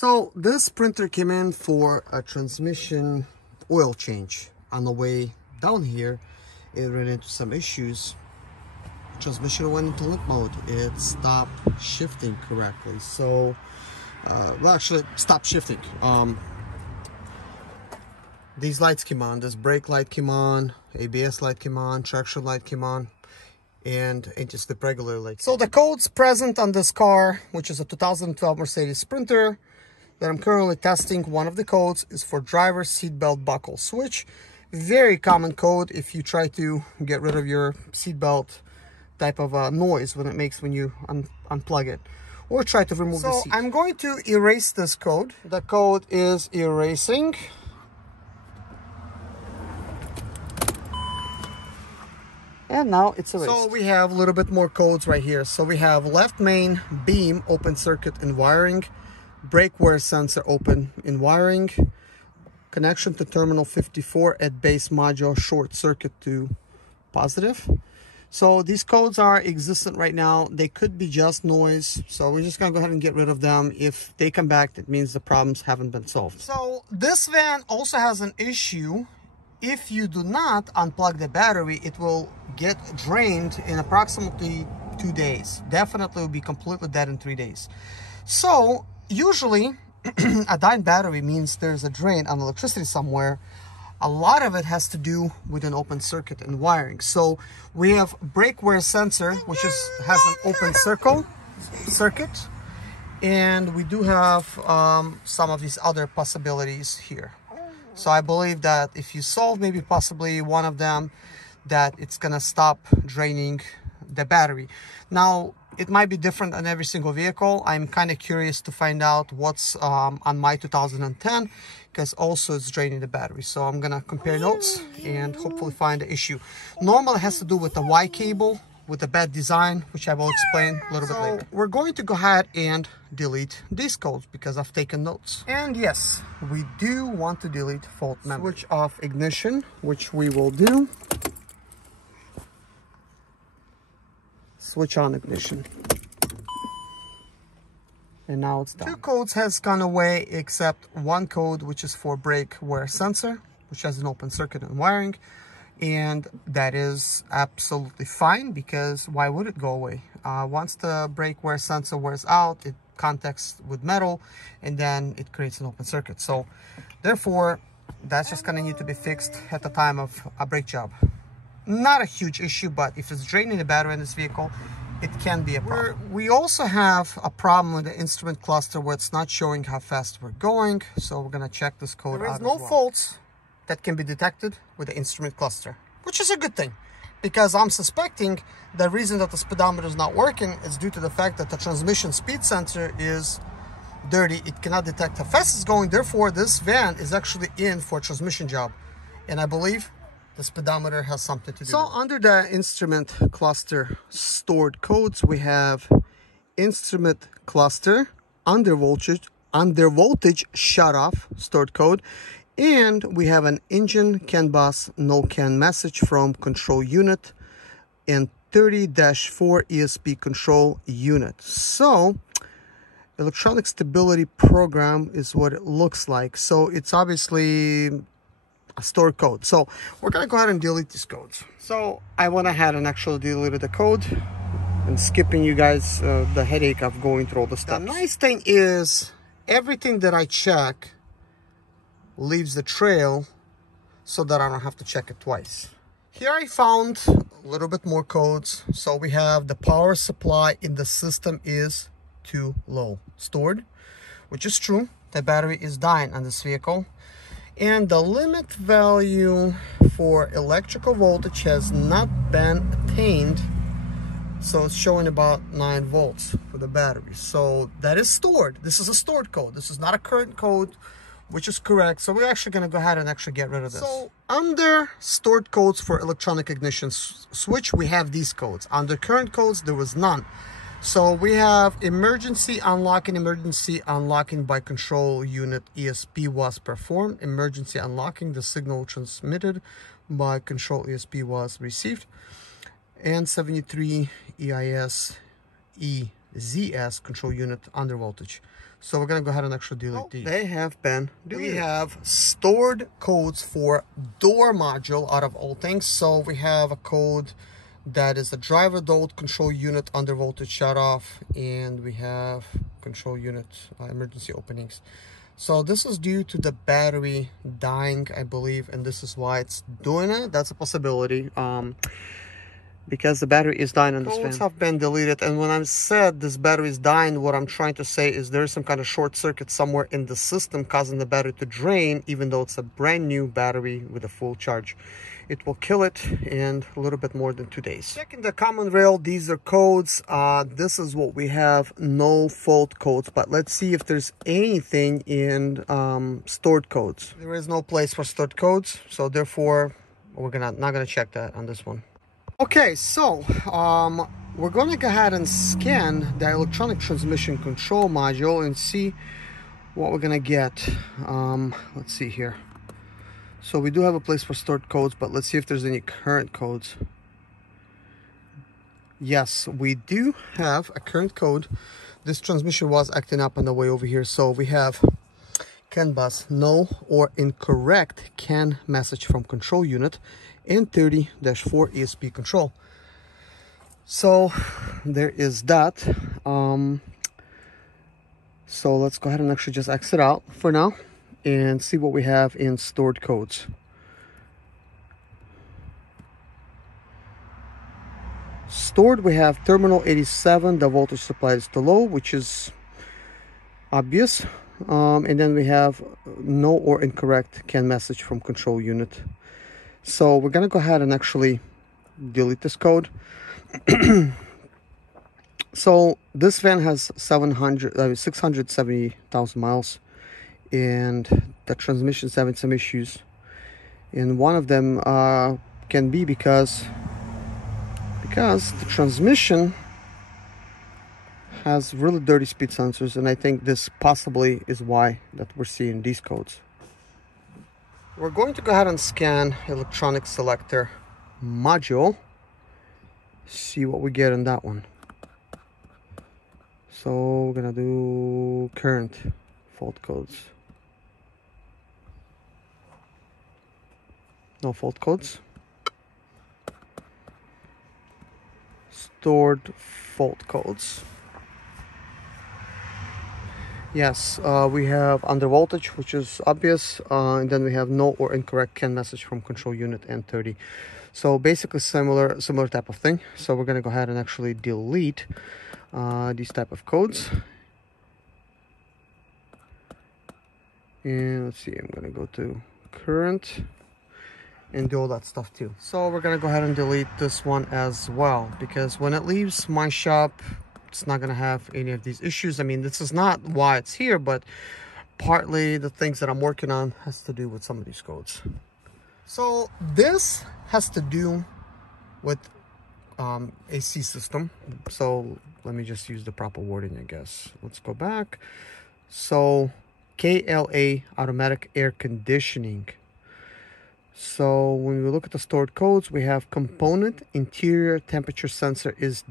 So this printer came in for a transmission oil change. On the way down here, it ran into some issues. Transmission went into limp mode. It stopped shifting correctly. So, well, actually, stopped shifting. These lights came on. This brake light came on, ABS light came on, traction light came on, and anti-slip regulator light. So the codes present on this car, which is a 2012 Mercedes Sprinter that I'm currently testing, one of the codes is for driver seatbelt buckle switch. Very common code if you try to get rid of your seatbelt type of noise when it makes when you unplug it, or try to remove the seat. So I'm going to erase this code. The code is erasing. And now it's erased. So we have a little bit more codes right here. So we have left main beam open circuit in wiring, brake wear sensor open in wiring, connection to terminal 54 at base module short circuit to positive. So these codes are existent right now. They could be just noise. So we're just gonna go ahead and get rid of them. If they come back, that means the problems haven't been solved. So this van also has an issue. If you do not unplug the battery, it will get drained in approximately 2 days. Definitely will be completely dead in 3 days. So usually a dying battery means there's a drain on electricity somewhere. A lot of it has to do with an open circuit and wiring. So we have brake wear sensor, which has an open circuit. And we do have some of these other possibilities here. So I believe that if you solve maybe possibly one of them, that it's gonna stop draining the battery. Now, it might be different on every single vehicle. I'm kind of curious to find out what's on my 2010, because also it's draining the battery. So I'm gonna compare notes and hopefully find the issue. Normally it has to do with the Y cable, with the bad design, which I will explain a little bit later. We're going to go ahead and delete these codes because I've taken notes. And yes, we do want to delete fault memory. Switch off ignition, which we will do. Switch on ignition. And now it's done. 2 codes has gone away, except one code, which is for brake wear sensor, which has an open circuit and wiring. And that is absolutely fine, because why would it go away? Once the brake wear sensor wears out, it contacts with metal, and then it creates an open circuit. So therefore, that's just gonna need to be fixed at the time of a brake job. Not a huge issue, but if it's draining the battery in this vehicle, it can be a problem. We also have a problem with the instrument cluster where it's not showing how fast we're going. So we're gonna check this code out. There is no faults that can be detected with the instrument cluster, which is a good thing, because I'm suspecting the reason that the speedometer is not working is due to the fact that the transmission speed sensor is dirty. It cannot detect how fast it's going. Therefore, this van is actually in for a transmission job. And I believe the speedometer has something to do with it. So under the instrument cluster stored codes, we have instrument cluster, under voltage shut off stored code. And we have an engine CAN bus no CAN message from control unit and 30-4 ESP control unit. So electronic stability program is what it looks like. So it's obviously a stored code. So we're gonna go ahead and delete these codes. So I went ahead and actually deleted the code and skipping you guys the headache of going through all the steps. The nice thing is everything that I check leaves the trail so that I don't have to check it twice. Here I found a little bit more codes. So we have the power supply in the system is too low stored, which is true. The battery is dying on this vehicle. And the limit value for electrical voltage has not been attained. So it's showing about 9 volts for the battery. So that is stored. This is a stored code. This is not a current code, which is correct. So we're actually going to go ahead and actually get rid of this. So under stored codes for electronic ignition switch, we have these codes. Under current codes, there was none. So we have emergency unlocking by control unit ESP was performed. Emergency unlocking, the signal transmitted by control ESP was received. And 73 EIS EZS control unit under voltage. So we're going to go ahead and actually delete these. They have been deleted. We have stored codes for door module out of all things. So we have a code that is a driver diode control unit under voltage shut off, and we have control unit emergency openings. So this is due to the battery dying, I believe, and this is why it's doing it. That's a possibility. Because the battery is dying on this fan. Codes have been deleted, and when I said this battery is dying, what I'm trying to say is there's some kind of short circuit somewhere in the system causing the battery to drain, even though it's a brand new battery with a full charge. It will kill it in a little bit more than 2 days. Checking the common rail, these are codes. This is what we have, no fault codes, but let's see if there's anything in stored codes. There is no place for stored codes, so therefore we're not gonna check that on this one. Okay, so we're going to go ahead and scan the electronic transmission control module and see what we're going to get. Let's see here. So we do have a place for stored codes, but let's see if there's any current codes. Yes, we do have a current code. This transmission was acting up on the way over here. So we have CAN bus, no or incorrect CAN message from control unit, and 30-4 ESP control. So there is that. So let's go ahead and actually just exit out for now and see what we have in stored codes. Stored, we have terminal 87, the voltage supply is too low, which is obvious. And then we have no or incorrect CAN message from control unit. So we're going to go ahead and actually delete this code. So this van has 670,000 miles, and the transmission is having some issues. And one of them can be because the transmission has really dirty speed sensors, and I think this possibly is why that we're seeing these codes. We're going to go ahead and scan electronic selector module, see what we get in that one. So we're gonna do current fault codes. No fault codes. Stored fault codes. Yes, we have under voltage, which is obvious, and then we have no or incorrect CAN message from control unit and 30. So basically similar type of thing. So we're gonna go ahead and actually delete these type of codes. And let's see, I'm gonna go to current and do all that stuff too. So we're gonna go ahead and delete this one as well, because when it leaves my shop, it's not going to have any of these issues. I mean, this is not why it's here, but partly the things that I'm working on has to do with some of these codes. So this has to do with AC system. So let me just use the proper wording, I guess. Let's go back. So KLA, automatic air conditioning. So when we look at the stored codes, we have component interior temperature sensor is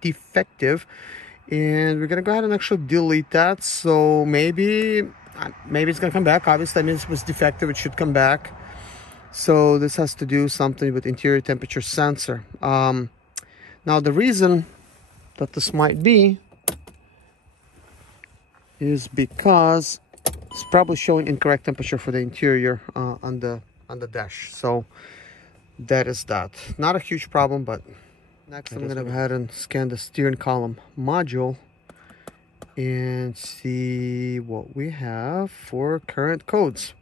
defective, and we're gonna go ahead and actually delete that. So maybe it's gonna come back. Obviously, I mean, it was defective, it should come back. So this has to do something with interior temperature sensor. Now the reason that this might be is because it's probably showing incorrect temperature for the interior on the dash. So that is that. Not a huge problem, but next I'm gonna go ahead and scan the steering column module and see what we have for current codes.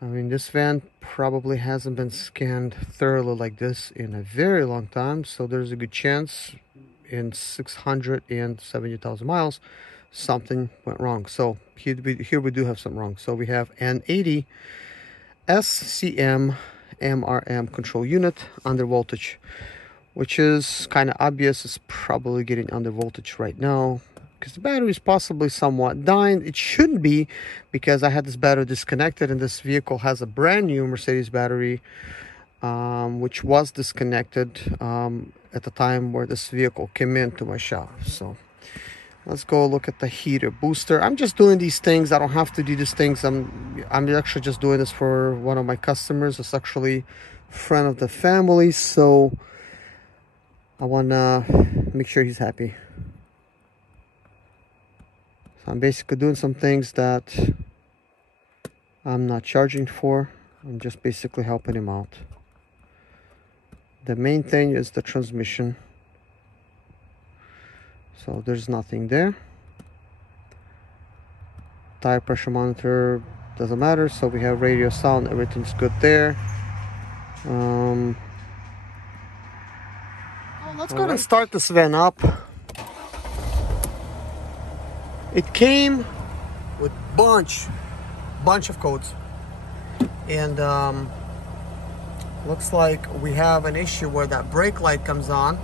I mean, this van probably hasn't been scanned thoroughly like this in a very long time, so there's a good chance in 670,000 miles something went wrong. So here we do have something wrong. So we have an 80 SCM MRM control unit under voltage, which is kind of obvious. It's probably getting under voltage right now because the battery is possibly somewhat dying. It shouldn't be, because I had this battery disconnected, and this vehicle has a brand new Mercedes battery which was disconnected at the time where this vehicle came into my shop. So Let's go look at the heater booster. I'm just doing these things. I don't have to do these things. I'm actually just doing this for one of my customers. It's actually a friend of the family, so I want to make sure he's happy. So I'm basically doing some things that I'm not charging for. I'm just basically helping him out. The main thing is the transmission. So there's nothing there. Tire pressure monitor doesn't matter. So we have radio sound, everything's good there. Let's go ahead and start this van up. It came with bunch of codes, and looks like we have an issue where that brake light comes on,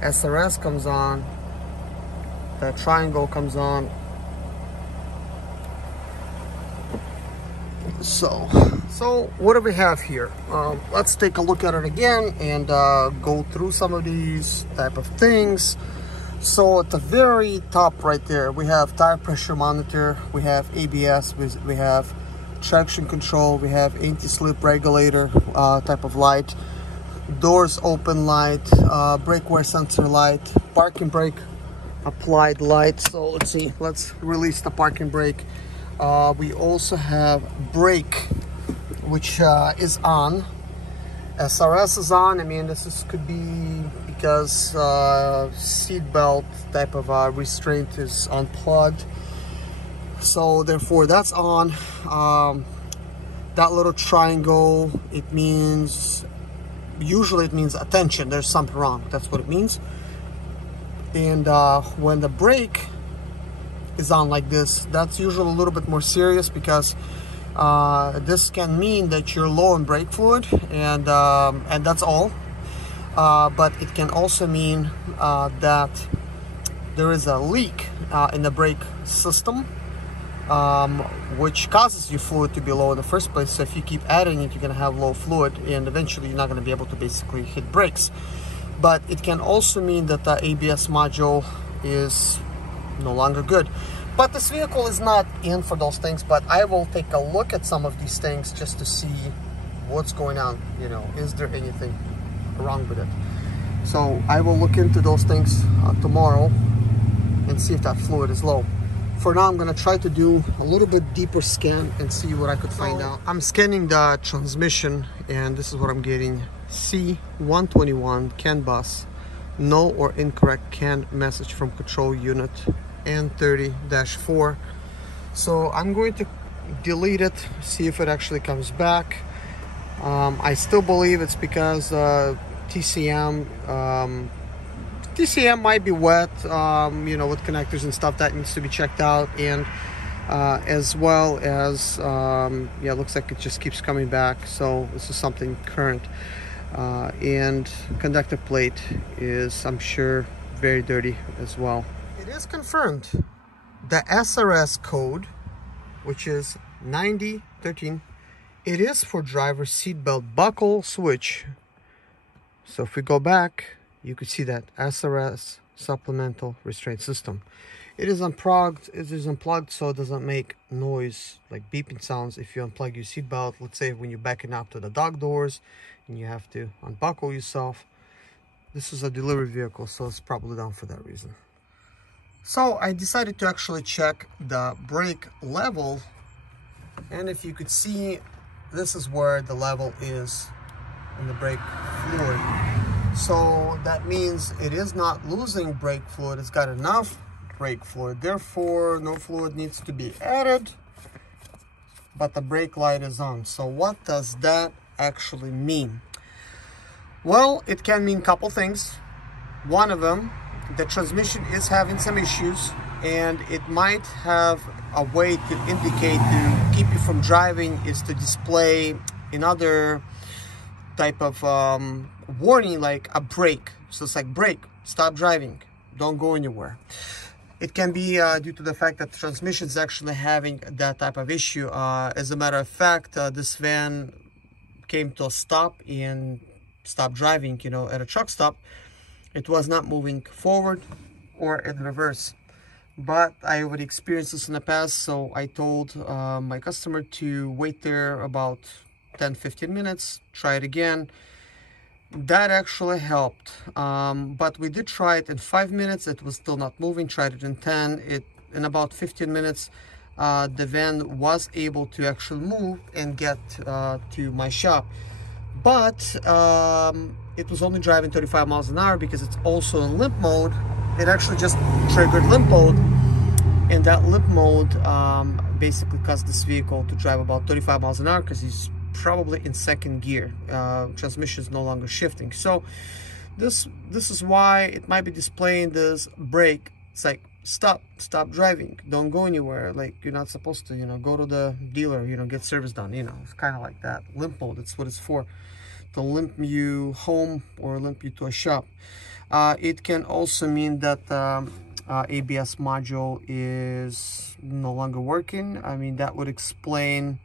SRS comes on, that triangle comes on. So what do we have here? Let's take a look at it again and go through some of these type of things. So at the very top right there, we have tire pressure monitor, we have ABS, we have traction control, we have anti-slip regulator type of light, doors open light, brake wear sensor light, parking brake applied light. So let's see, let's release the parking brake. We also have brake, which is on. SRS is on. I mean, could be because seat belt type of restraint is unplugged, so therefore that's on. That little triangle, it means, usually it means attention, there's something wrong, that's what it means. And when the brake is on like this, that's usually a little bit more serious, because this can mean that you're low in brake fluid, and that's all. But it can also mean that there is a leak in the brake system, which causes your fluid to be low in the first place. So if you keep adding it, you're going to have low fluid, and eventually you're not going to be able to basically hit brakes. But it can also mean that the ABS module is no longer good. But this vehicle is not in for those things, but I will take a look at some of these things just to see what's going on. You know, is there anything wrong with it? So I will look into those things tomorrow and see if that fluid is low. For now, I'm going to try to do a little bit deeper scan and see what I could find out. I'm scanning the transmission, and this is what I'm getting. C121 CAN bus, no or incorrect CAN message from control unit N30-4. So I'm going to delete it, see if it actually comes back. I still believe it's because TCM might be wet, you know, with connectors and stuff that needs to be checked out. And as well as yeah, it looks like it just keeps coming back, so this is something current. And conductor plate is, I'm sure, very dirty as well. It is confirmed. The SRS code, which is 9013, it is for driver seatbelt buckle switch. So if we go back, you could see that SRS supplemental restraint system. It is unplugged. It is unplugged, so it doesn't make noise like beeping sounds if you unplug your seatbelt. Let's say when you're backing up to the dog doors and you have to unbuckle yourself. This is a delivery vehicle, so it's probably down for that reason. So I decided to actually check the brake level, and if you could see, this is where the level is in the brake fluid. So that means it is not losing brake fluid. It's got enough brake fluid, therefore no fluid needs to be added, but the brake light is on. So what does that actually mean? Well, it can mean a couple things. One of them, the transmission is having some issues, and it might have a way to indicate to keep you from driving is to display another type of warning, like a brake. So it's like, brake, stop driving, don't go anywhere. It can be due to the fact that the transmission is actually having that type of issue. As a matter of fact, this van came to a stop and stopped driving, you know, at a truck stop. It was not moving forward, or in reverse. But I already experienced this in the past, so I told my customer to wait there about 10-15 minutes, try it again. That actually helped, but we did try it in 5 minutes. It was still not moving. Tried it in 10. In about 15 minutes, the van was able to actually move and get to my shop. But it was only driving 35 miles an hour because it's also in limp mode. It actually just triggered limp mode, and that limp mode basically caused this vehicle to drive about 35 miles an hour because he's probably in second gear. Transmission is no longer shifting. So this is why it might be displaying this brake. It's like, stop driving, don't go anywhere. Like, you're not supposed to, go to the dealer, get service done. It's kind of like that. Limp mode, that's what it's for, to limp you home or limp you to a shop. It can also mean that ABS module is no longer working. I mean, that would explain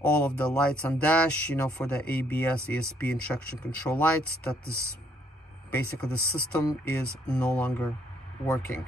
all of the lights on dash, for the ABS, ESP, and traction control lights, that this basically the system is no longer working.